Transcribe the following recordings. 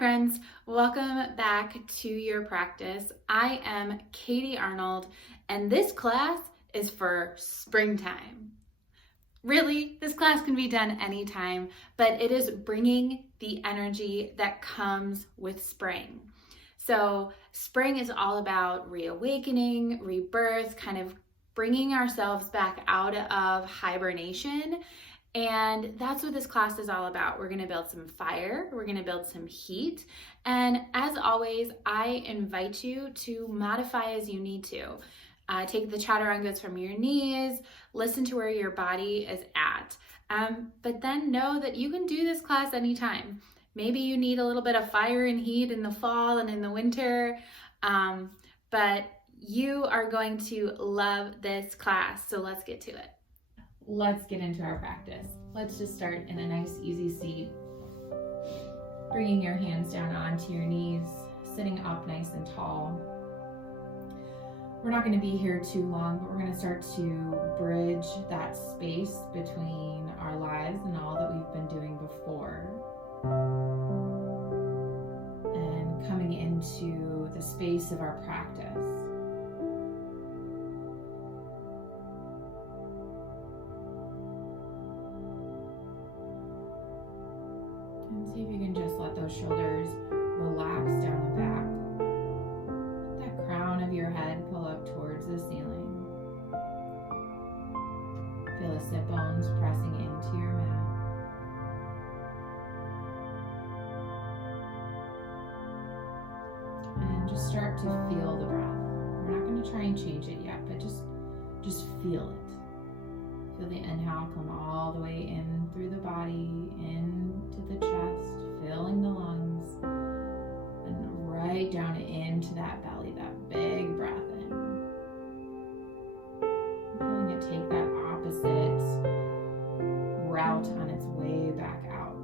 friends, welcome back to your practice. I am Katie Arnold, and this class is for springtime. Really, this class can be done anytime, but it is bringing the energy that comes with spring. So spring is all about reawakening, rebirth, kind of bringing ourselves back out of hibernation. And that's what this class is all about. We're going to build some fire, we're going to build some heat, and as always, I invite you to modify as you need to. Take the Chaturangas from your knees, listen to where your body is at, but then know that you can do this class anytime. Maybe you need a little bit of fire and heat in the fall and in the winter, but you are going to love this class, so let's get to it. Let's get into our practice. Let's just start in a nice, easy seat. Bringing your hands down onto your knees, sitting up nice and tall. We're not going to be here too long, but we're going to start to bridge that space between our lives and all that we've been doing before. And coming into the space of our practice. See if you can just let those shoulders relax down the back. Let that crown of your head pull up towards the ceiling. Feel the sit bones pressing into your mat. And just start to feel the breath. We're not going to try and change it yet, but just feel it. Feel the inhale come all the way in through the body, into the chest, filling the lungs, and right down into that belly, that big breath in. Feeling it take that opposite route on its way back out.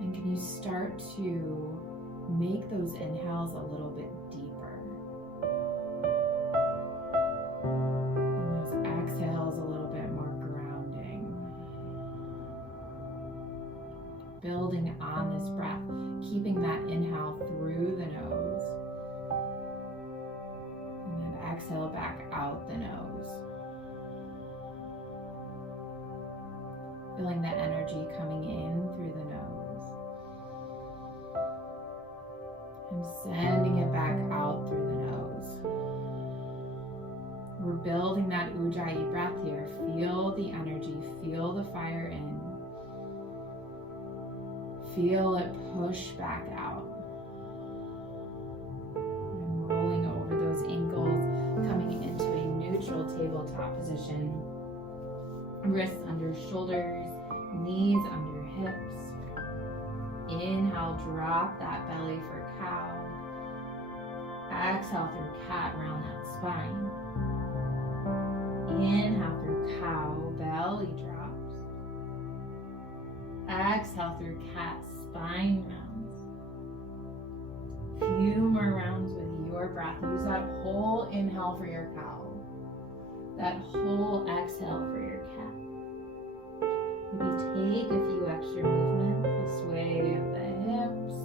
And can you start to make those inhales a little bit deeper? Building on this breath, keeping that inhale through the nose, and then exhale back out the nose. Feeling that energy coming in through the nose, and sending it back out through the nose. We're building that Ujjayi breath here. Feel the energy, feel the fire in. Feel it push back out. And rolling over those ankles, coming into a neutral tabletop position. Wrists under shoulders, knees under hips. Inhale, drop that belly for cow. Exhale through cat, round that spine. Inhale through cow, belly drops. Exhale through cat, spine rounds. Few more rounds with your breath. Use that whole inhale for your cow. That whole exhale for your cat. Maybe take a few extra movements. The sway of the hips.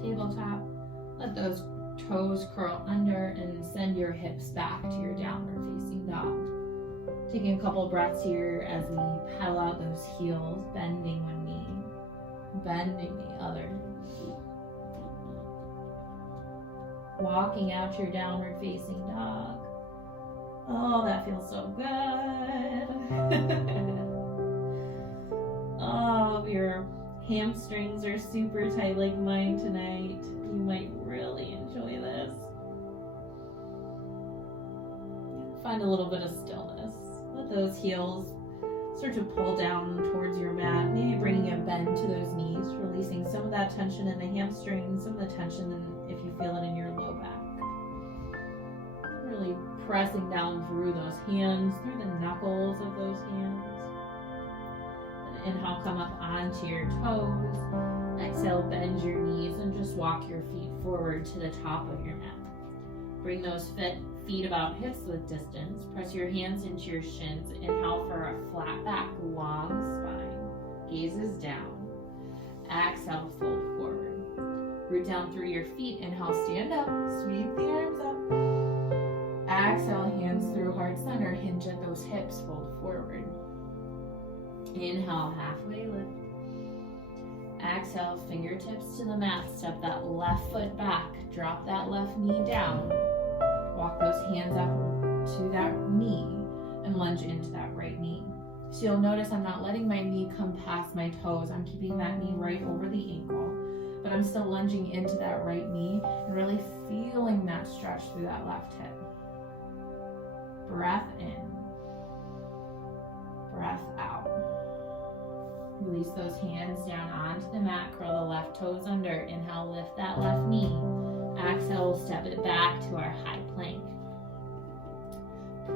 Tabletop. Let those toes curl under and send your hips back to your downward facing dog. Taking a couple breaths here as we pedal out those heels, bending one knee, bending the other. Walking out your downward facing dog. Oh, that feels so good. Oh, your hamstrings are super tight like mine tonight. You might really enjoy this. Find a little bit of stillness. Let those heels start to pull down towards your mat, maybe bringing a bend to those knees, releasing some of that tension in the hamstrings, some of the tension if you feel it in your low back. Really pressing down through those hands, through the knuckles of those hands. Inhale, come up onto your toes. Exhale, bend your knees and just walk your feet forward to the top of your mat. Bring those feet about hips width distance. Press your hands into your shins. Inhale for a flat back, long spine. Gazes down. Exhale, fold forward. Root down through your feet. Inhale, stand up. Sweep the arms up. Exhale, hands through heart center. Hinge at those hips. Fold forward. Inhale, halfway lift. Exhale, fingertips to the mat. Step that left foot back. Drop that left knee down. Walk those hands up to that knee and lunge into that right knee. So you'll notice I'm not letting my knee come past my toes. I'm keeping that knee right over the ankle, but I'm still lunging into that right knee and really feeling that stretch through that left hip. Breath in, breath out. Release those hands down onto the mat. Curl the left toes under. Inhale, lift that left knee. Exhale, we'll step it back to our high plank.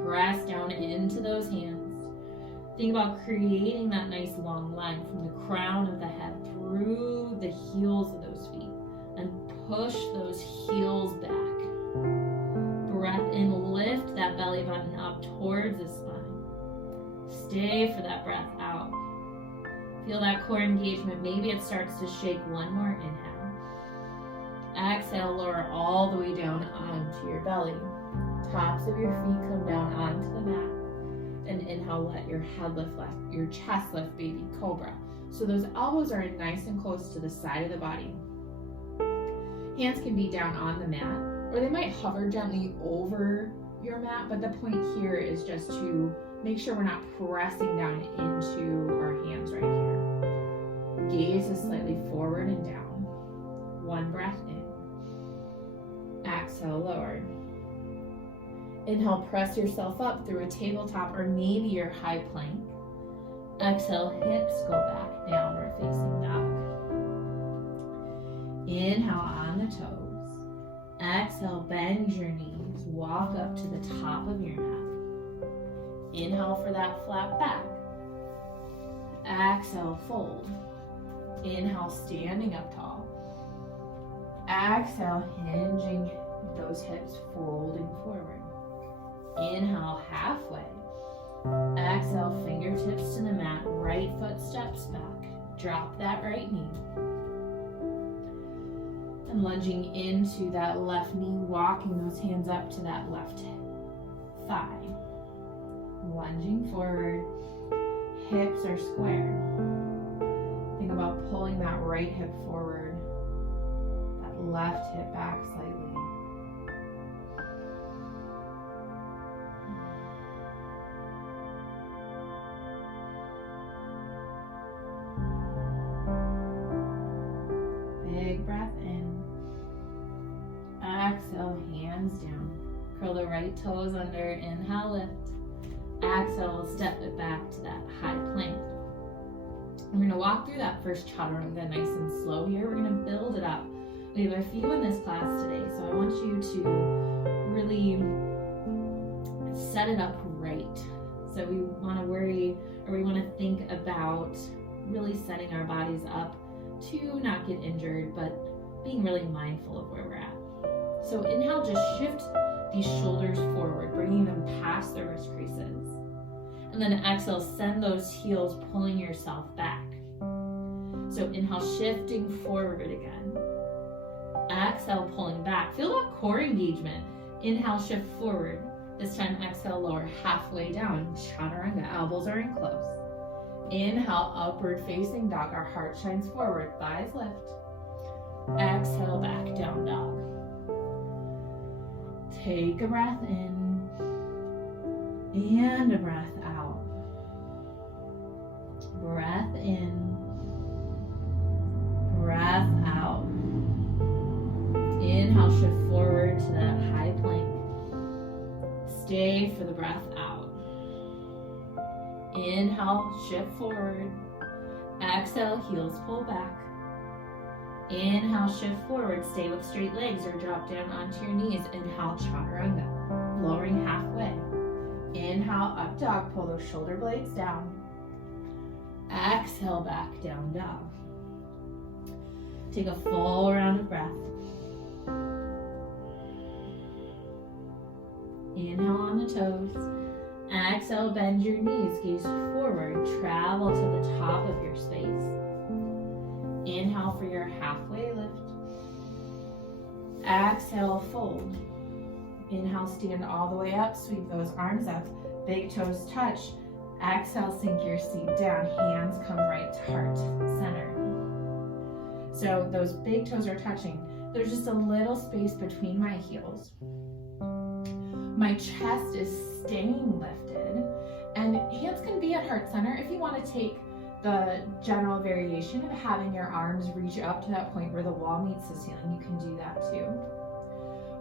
Press down into those hands. Think about creating that nice long line from the crown of the head through the heels of those feet and push those heels back. Breath in, lift that belly button up towards the spine. Stay for that breath out. Feel that core engagement. Maybe it starts to shake. One more inhale. Exhale, lower all the way down onto your belly. Tops of your feet come down onto the mat. And inhale, let your head lift, your chest lift, baby Cobra. So those elbows are nice and close to the side of the body. Hands can be down on the mat, or they might hover gently over your mat, but the point here is just to make sure we're not pressing down into our hands right here. Gaze is slightly forward and down. One breath in. Exhale, lower. Inhale, press yourself up through a tabletop or maybe your high plank. Exhale, hips go back, downward facing dog. Inhale on the toes. Exhale, bend your knees. Walk up to the top of your mat. Inhale for that flat back. Exhale, fold. Inhale, standing up tall. Exhale, hinging those hips, folding forward. Inhale, halfway. Exhale, fingertips to the mat. Right foot steps back. Drop that right knee. And lunging into that left knee, walking those hands up to that left thigh. Lunging forward. Hips are square. Think about pulling that right hip forward. That left hip back slightly. Big breath in. Exhale, hands down. Curl the right toes under. Inhale, lift. Exhale, step it back to that high plank. We're going to walk through that first Chaturanga nice and slow here. We're going to build it up. We have a few in this class today, so I want you to really set it up right. So we want to think about really setting our bodies up to not get injured, but being really mindful of where we're at. So inhale, just shift these shoulders forward, bringing them past the wrist creases. And then exhale, send those heels pulling yourself back. So inhale, shifting forward again. Exhale, pulling back. Feel that core engagement. Inhale, shift forward. This time, exhale, lower halfway down. Chaturanga, elbows are in close. Inhale, upward facing dog. Our heart shines forward, thighs lift. Exhale, back down dog. Take a breath in and a breath out. Breath in, breath out. Inhale, shift forward to that high plank. Stay for the breath out. Inhale, shift forward. Exhale, heels pull back. Inhale, shift forward. Stay with straight legs or drop down onto your knees. Inhale, Chaturanga, lowering halfway. Inhale, up dog. Pull those shoulder blades down. Exhale. exhale back, down dog. Take a full round of breath. Inhale on the toes. Exhale, bend your knees, gaze forward, travel to the top of your space. Inhale for your halfway lift. Exhale, fold. Inhale, stand all the way up, sweep those arms up, big toes touch. Exhale, sink your seat down, hands come right to heart center. So those big toes are touching. There's just a little space between my heels. My chest is staying lifted, and hands can be at heart center. If you want to take the general variation of having your arms reach up to that point where the wall meets the ceiling, you can do that too.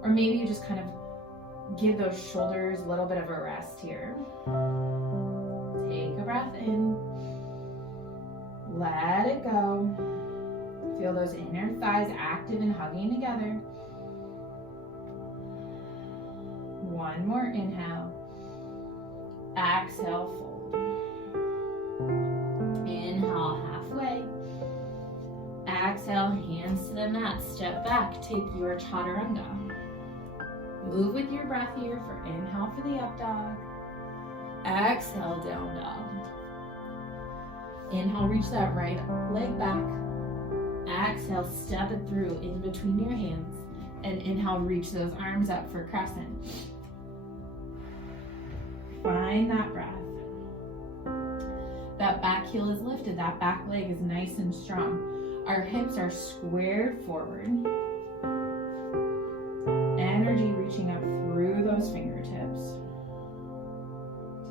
Or maybe you just kind of give those shoulders a little bit of a rest here. Take a breath in, let it go. Feel those inner thighs active and hugging together. One more inhale. Exhale, fold. Inhale, halfway. Exhale, hands to the mat. Step back, take your Chaturanga. Move with your breath here for inhale for the up dog. Exhale, down dog. Inhale, reach that right leg back. Exhale, step it through in between your hands. And inhale, reach those arms up for crescent. Find that breath. That back heel is lifted. That back leg is nice and strong. Our hips are squared forward. Energy reaching up through those fingertips.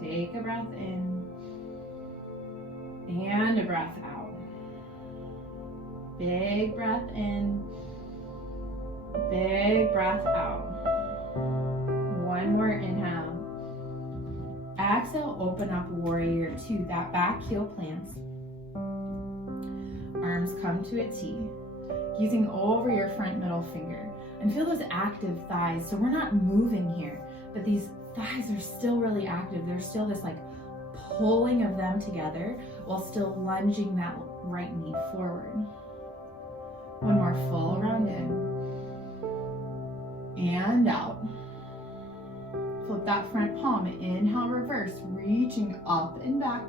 Take a breath in and a breath out. Big breath in, big breath out. One more inhale. Exhale, open up warrior two. That back heel plants. Arms come to a T. Gazing over your front middle finger. And feel those active thighs. So we're not moving here, but these thighs are still really active. There's still this like pulling of them together while still lunging that right knee forward. One more full round in. And out. Flip that front palm. Inhale, reverse, reaching up and back.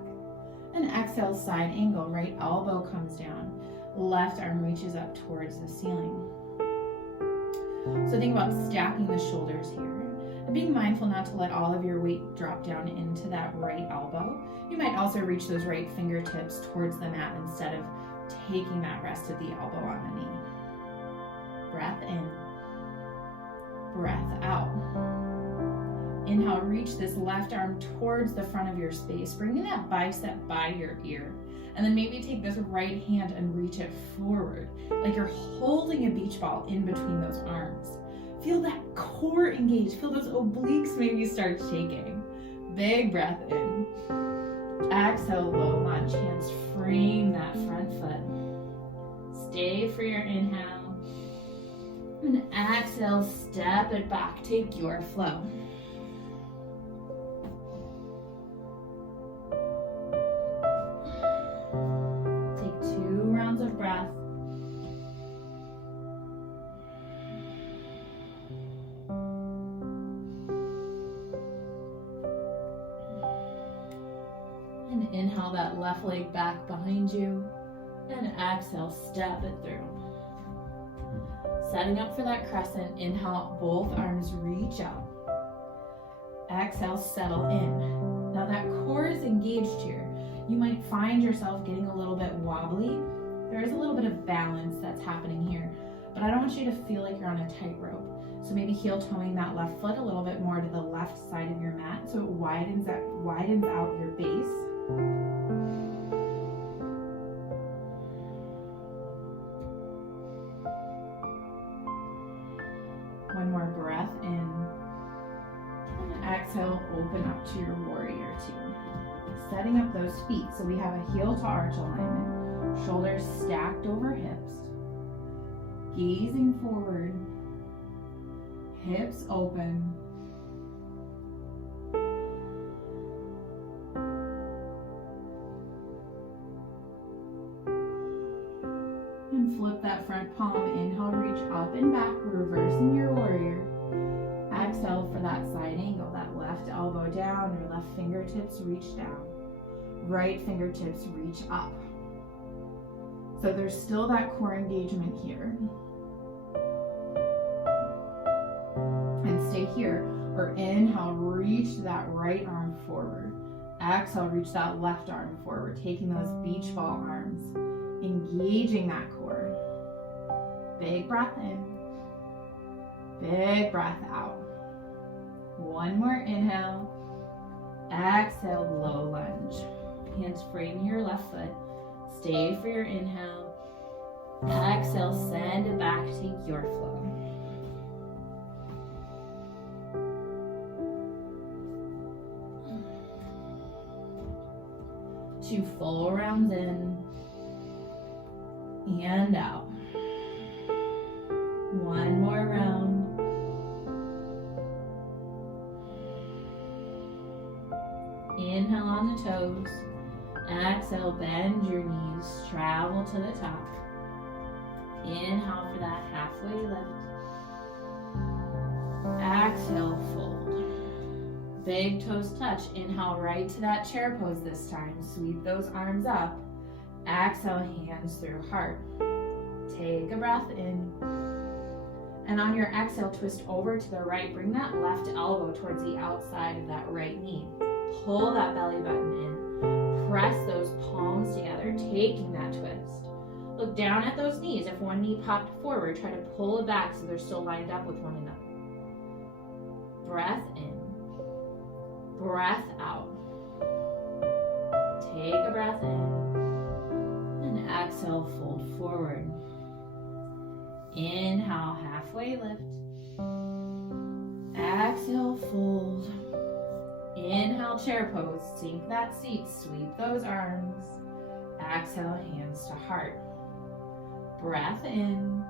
And exhale, side angle. Right elbow comes down. Left arm reaches up towards the ceiling. So think about stacking the shoulders here. And being mindful not to let all of your weight drop down into that right elbow. You might also reach those right fingertips towards the mat instead of taking that rest of the elbow on the knee. Breath in. Breath out. Inhale, reach this left arm towards the front of your space, bringing that bicep by your ear. And then maybe take this right hand and reach it forward, like you're holding a beach ball in between those arms. Feel that core engage. Feel those obliques maybe start shaking. Big breath in. Exhale, low lunge. Hands frame that front foot. Stay for your inhale. And exhale, step it back. Take your flow. Of breath. And inhale that left leg back behind you. And exhale, step it through. Setting up for that crescent. Inhale, both arms reach out. Exhale, settle in. Now that core is engaged here. You might find yourself getting a little bit wobbly. There is a little bit of balance that's happening here, but I don't want you to feel like you're on a tightrope. So maybe heel toeing that left foot a little bit more to the left side of your mat so it widens out your base. One more breath in. And exhale, open up to your warrior two. Setting up those feet so we have a heel to arch alignment. Shoulders stacked over hips. Gazing forward. Hips open. flip that front palm. Inhale, reach up and back, reversing your warrior. Exhale for that side angle, that left elbow down, your left fingertips reach down. Right fingertips reach up. So there's still that core engagement here. And stay here. Or inhale, reach that right arm forward. Exhale, reach that left arm forward, taking those beach ball arms, engaging that core. Big breath in, big breath out. One more inhale. Exhale, low lunge. Hands frame your left foot. Stay for your inhale. Exhale, send it back to your flow. 2 full rounds in and out. 1 more round. Inhale on the toes. Exhale, bend your knees, travel to the top. Inhale for that halfway lift. Exhale, fold. Big toes touch. Inhale right to that chair pose this time. Sweep those arms up. Exhale, hands through heart. Take a breath in. And on your exhale, twist over to the right. Bring that left elbow towards the outside of that right knee. Pull that belly button in. Press those palms together, taking that twist. Look down at those knees. If one knee popped forward, try to pull it back so they're still lined up with one another. Breath in. Breath out. Take a breath in. And exhale, fold forward. Inhale, halfway lift. Exhale, fold. Inhale, chair pose. Sink that seat. Sweep those arms. Exhale, hands to heart. Breath in.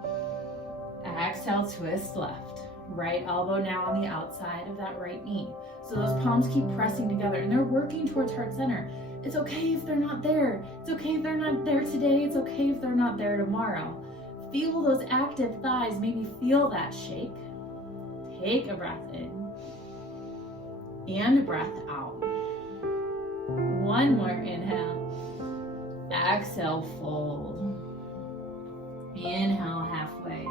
Exhale, twist left. Right elbow now on the outside of that right knee. So those palms keep pressing together and they're working towards heart center. It's okay if they're not there. It's okay if they're not there today. It's okay if they're not there tomorrow. Feel those active thighs. Maybe feel that shake. Take a breath in. And a breath out. 1 more inhale. Exhale, fold. Inhale, halfway.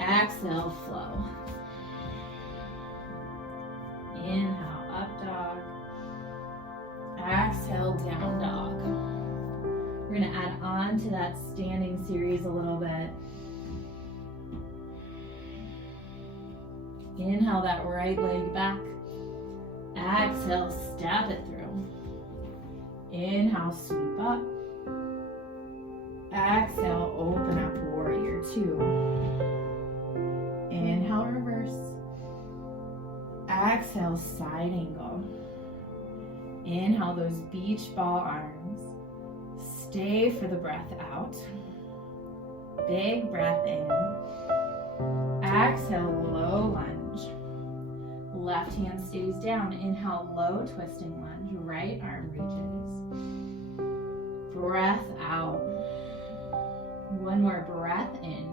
Exhale, flow. Inhale, up dog. Exhale, down dog. We're going to add on to that standing series a little bit. Inhale that right leg back. Exhale, step it through. Inhale, sweep up. Exhale, open up, warrior 2. Inhale, reverse. Exhale, side angle. Inhale those beach ball arms. Stay for the breath out. Big breath in. Exhale, low lunge. Left hand stays down. Inhale, low twisting lunge. Right arm reaches. Breath out. 1 more breath in.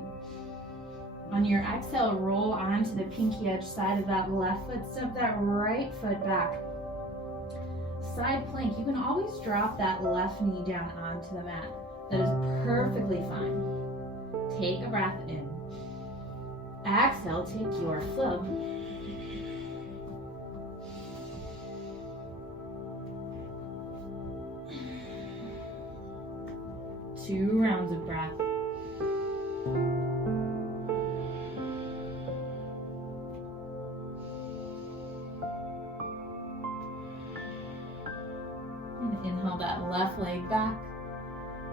On your exhale, roll onto the pinky edge side of that left foot. Step that right foot back. Side plank. You can always drop that left knee down onto the mat. That is perfectly fine. Take a breath in. Exhale, take your flow. Two rounds of breath. And inhale that left leg back.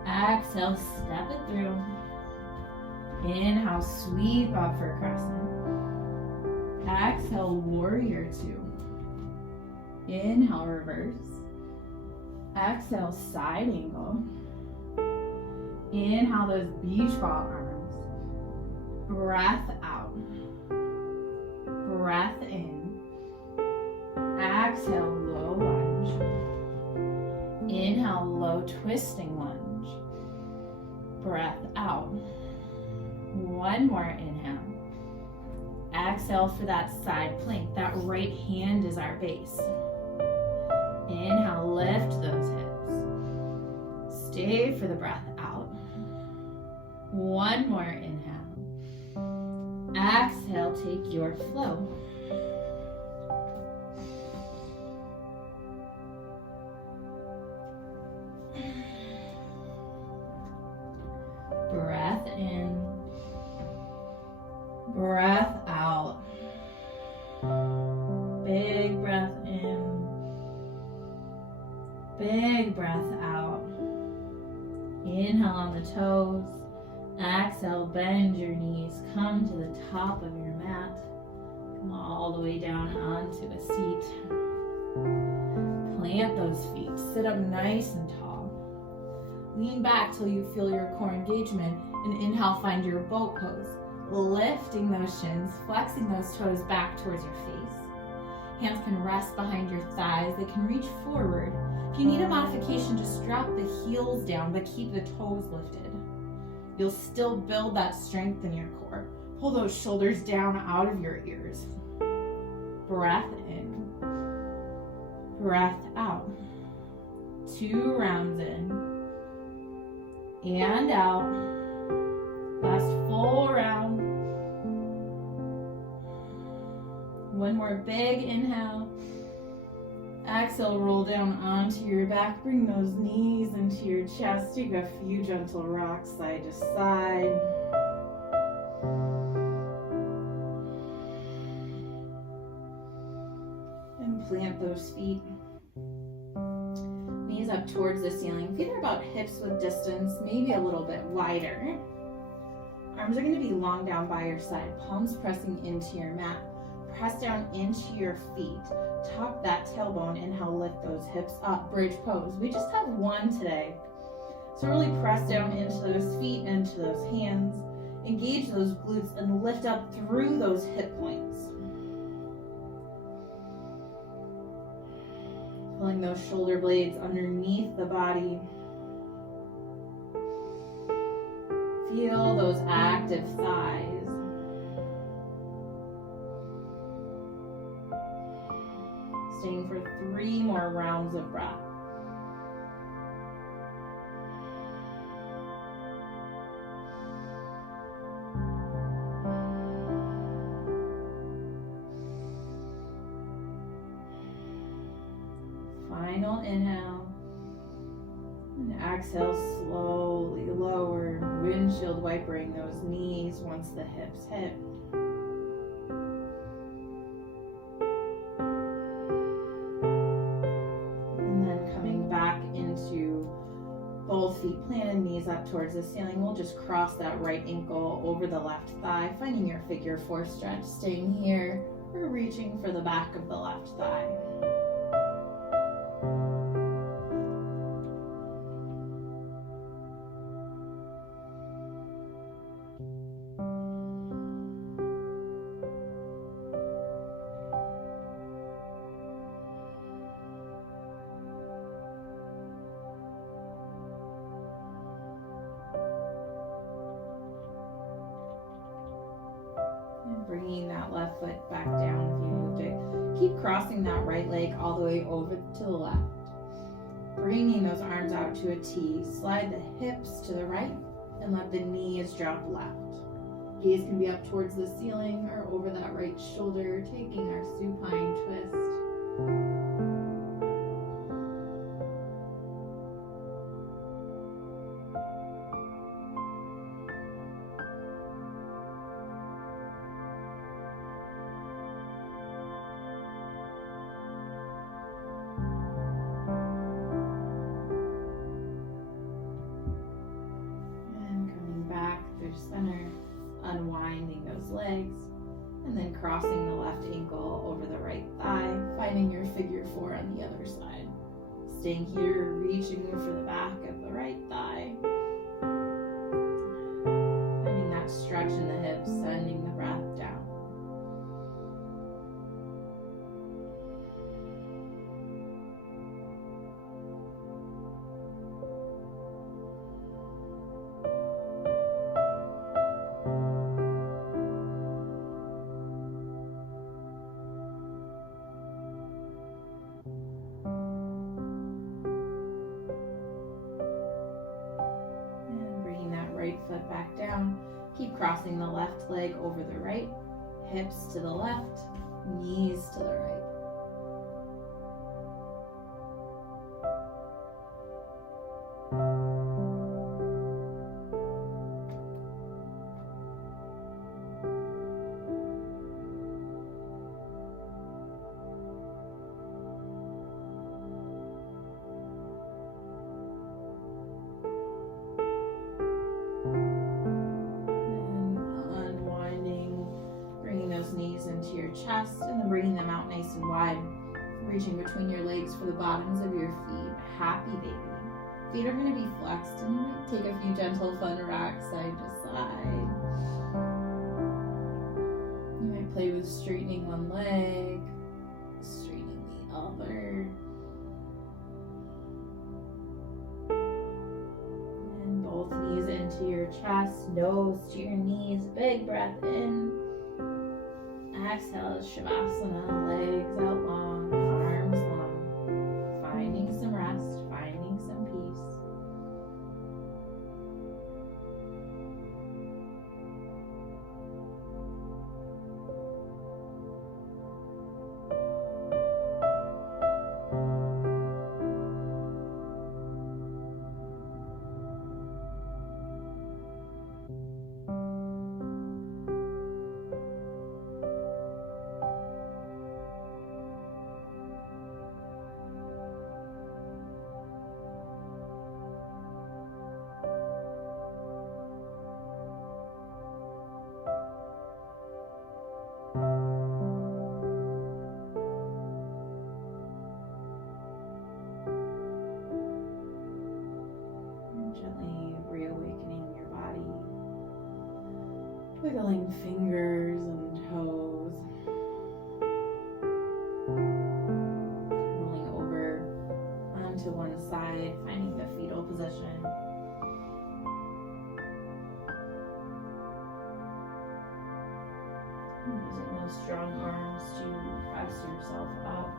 Exhale, step it through. Inhale, sweep up for crescent. Exhale, warrior 2. Inhale, reverse. Exhale, side angle. Inhale those beach ball arms. Breath out. Breath in. Exhale, low lunge. Inhale, low twisting lunge. breath out. One more inhale. Exhale for that side plank. That right hand is our base. Inhale, lift those hips. Stay for the breath out. One more inhale. Exhale, take your flow. Breath in. Breath out. Big breath in. Big breath out. Inhale on the toes. Exhale, bend your knees. Come to the top of your mat. Come all the way down onto a seat. Plant those feet. Sit up nice and tall. Lean back till you feel your core engagement. And inhale, find your boat pose. Lifting those shins, flexing those toes back towards your face. Hands can rest behind your thighs. They can reach forward. If you need a modification, just drop the heels down, but keep the toes lifted. You'll still build that strength in your core. Pull those shoulders down out of your ears. Breath in. Breath out. 2 rounds in. And out. Last full round. One more big inhale. Exhale, roll down onto your back. Bring those knees into your chest. Take a few gentle rocks side to side. And plant those feet. Knees up towards the ceiling. Feet are about hips width distance, maybe a little bit wider. Arms are going to be long down by your side. Palms pressing into your mat. Press down into your feet. Tuck that tailbone. Inhale, lift those hips up. Bridge pose. We just have one today. So really press down into those feet, into those hands. Engage those glutes and lift up through those hip points. Pulling those shoulder blades underneath the body. Feel those active thighs. Staying for 3 more rounds of breath. Final inhale. And exhale, slowly lower, windshield wipering those knees once the hips hit. Both feet planted, knees up towards the ceiling. We'll just cross that right ankle over the left thigh, finding your figure 4 stretch, staying here, or reaching for the back of the left thigh. Bringing that left foot back down if you moved it. Keep crossing that right leg all the way over to the left. Bringing those arms out to a T. Slide the hips to the right and let the knees drop left. Gaze can be up towards the ceiling or over that right shoulder, taking our supine twist. Center, unwinding those legs, and then crossing the left ankle over the right thigh, finding your figure 4 on the other side. Staying here, reaching for the back of the right thigh. Finding that stretch in the hips, sending the breath down. right foot back down. Keep crossing the left leg over the right, hips to the left, knees to the right. Knees into your chest and then bringing them out nice and wide, reaching between your legs for the bottoms of your feet. Happy baby. Feet are going to be flexed, and you might take a few gentle fun rocks side to side. You might play with straightening one leg, straightening the other, and both knees into your chest, nose to your knees. Big breath in. Exhale, Shavasana, legs out long, arms long, finding some rest, finding some peace. Wiggling fingers and toes, rolling over onto one side, finding the fetal position. And using those strong arms to press yourself up,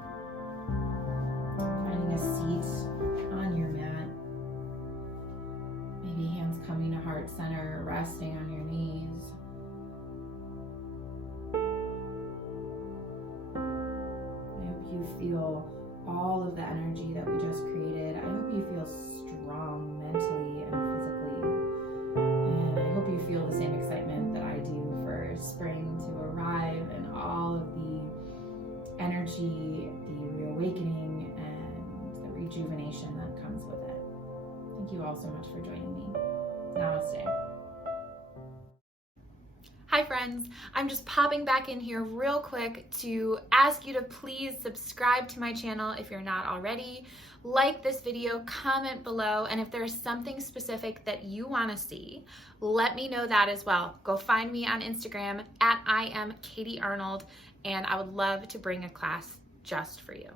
finding a seat on your mat. Maybe hands coming to heart center, resting on your knees. Feel all of the energy that we just created. I hope you feel strong mentally and physically. And I hope you feel the same excitement that I do for spring to arrive and all of the energy, the reawakening, and the rejuvenation that comes with it. Thank you all so much for joining me. Namaste. Hi friends, I'm just popping back in here real quick to ask you to please subscribe to my channel if you're not already, like this video, comment below, and if there's something specific that you want to see, let me know that as well. Go find me on Instagram at I am Katie Arnold, and I would love to bring a class just for you.